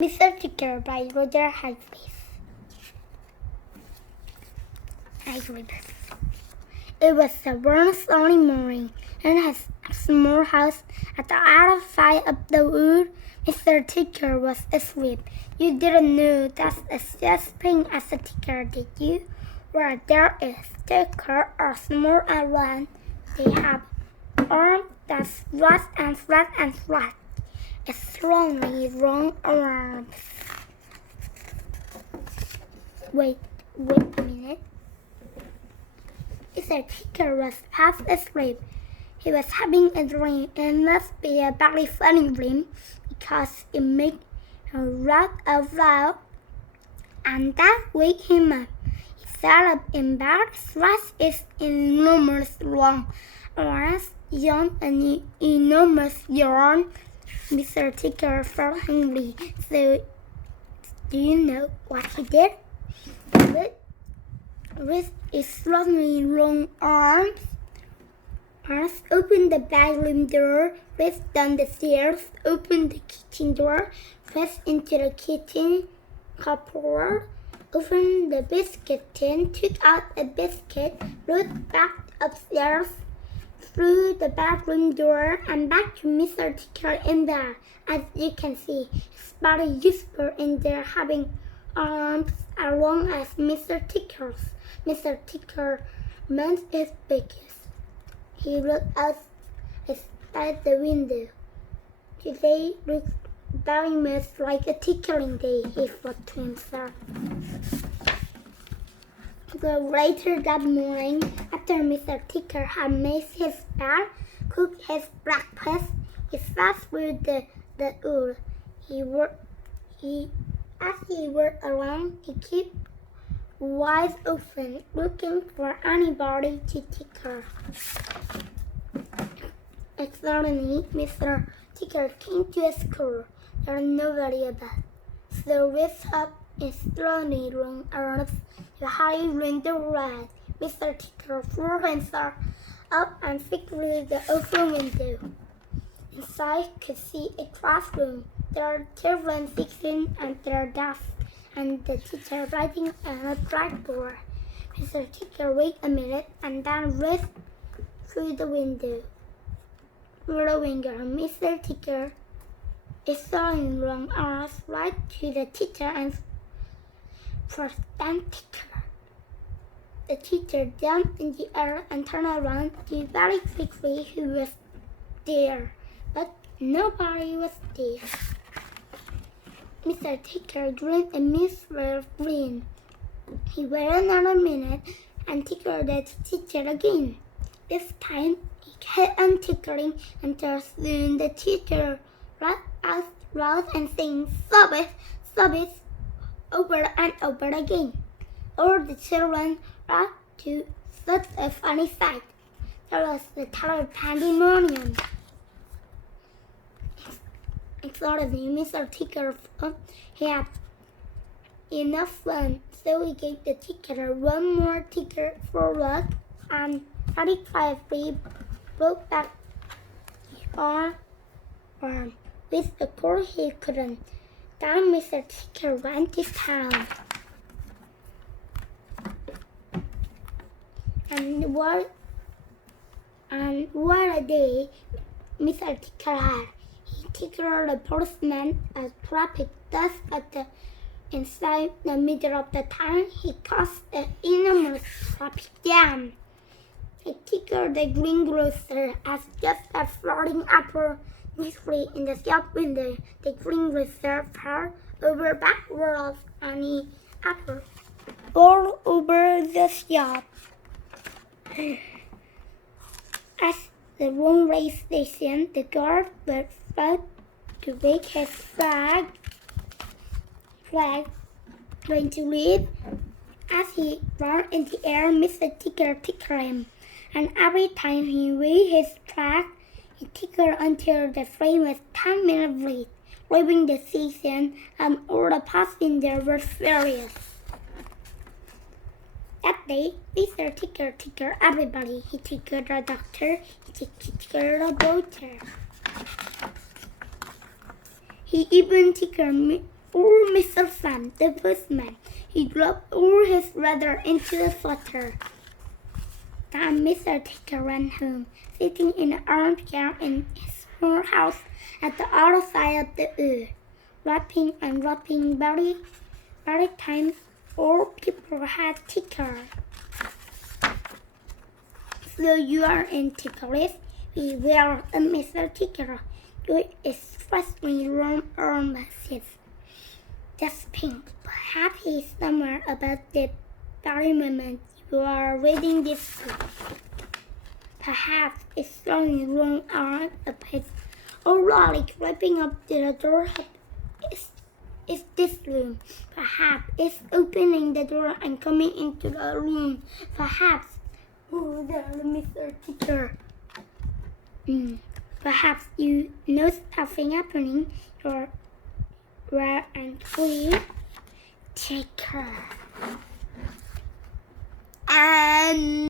Mr. Tickle by Roger Hargreaves. It was a warm sunny morning, and at a small house at the other side of the wood, Mr. Tickle was asleep. You didn't know that's a such thing as a tickle, did you? Well, there is. Tickles are small and round. They have arms that flat and flat and flat. Extremely long arms. Wait a minute. Mr. Tickle was half asleep. He was having a dream. It must be a very funny dream because it made him laugh out loud, and that waked him up. He sat up in bed, stretched his enormous long arms, yawned an enormous yawn. Mr. Tickle felt hungry, so do you know what he did? With extremely long arms, opened the bedroom door, raced down the stairs, opened the kitchen door, pressed into the kitchen cupboard, opened the biscuit tin, took out a biscuit, rode back upstairs, through the bedroom door, and back to Mr. Tickle in bed. As you can see, it's very useful in there having arms as long as Mr. Tickle's. Mr. Tickle meant his biggest. He looked outside the window. Today looks very much like a tickling day, he thought to himself. So later that morning, after Mr. Tickle had made his bed, cooked his breakfast, he sat through the wood. As he worked around, he kept eyes open, looking for anybody to tickle. Suddenly, Mr. Tickle came to a school. There was nobody about. So raised up his slowly long arms to hide in the red. Mr. Tickle threw himself up and peeked through the open window. Inside, could see a classroom. There are children sitting at their desks, and the teacher writing on a blackboard. Mr. Tickle waited a minute and then raced through the window. Following Mr. Tickle, throwing long arms right to the teacher and first then Tickle. The teacher jumped in the air and turned around to see very quickly who was there, but nobody was there. Mr. Tickle grinned a miserable grin. He waited another minute and tickled the teacher again. This time he kept on tickling until soon the teacher laughed out loud and sang "Stop it," over and over again. All the children laughed to such a funny sight. There was the total pandemonium. Suddenly, Mr. Tickle thought he had enough fun, so he gave the tickler one more tickle for luck and very quietly broke back his arm. With a cord he couldn't. Down Mr. Tickle went to town. And what a day Mr. Tickle had. He tickled the postman as traffic dust inside the middle of the town. He caused an enormous traffic jam. He tickled the greengrocer as just a floating apple neatly in the shop window. The greengrocer fell over backwards and the apple all over the shop. At the railway station, the guard was about to wave his flag going to leave. As he ran in the air, Mr. Tickle tickled him, and every time he waved his flag, he tickled until the train was 10 minutes late, leaving the station, and all the passengers were furious. That day, Mr. Tickle tickled everybody. He tickled the doctor, he tickled the butcher. He even tickled Oh, Mr. Sam, the postman. He dropped all his letter into the sweater. Then Mr. Tickle ran home, sitting in an armchair in his small house at the other side of the earth, rapping and rapping very times all people had Tickle. So you are in Tickle. Beware of Mr. Tickle. You expressly wrong or message. Just think, perhaps he is somewhere about the very moment you are reading this book. Perhaps it's throwing wrong arm a page, or really creeping up to the door. It's this room. Perhaps it's opening the door and coming into the room. Perhaps, oh, there's Mr. Tickle. Perhaps you know something happening. You're rare and free. Take care.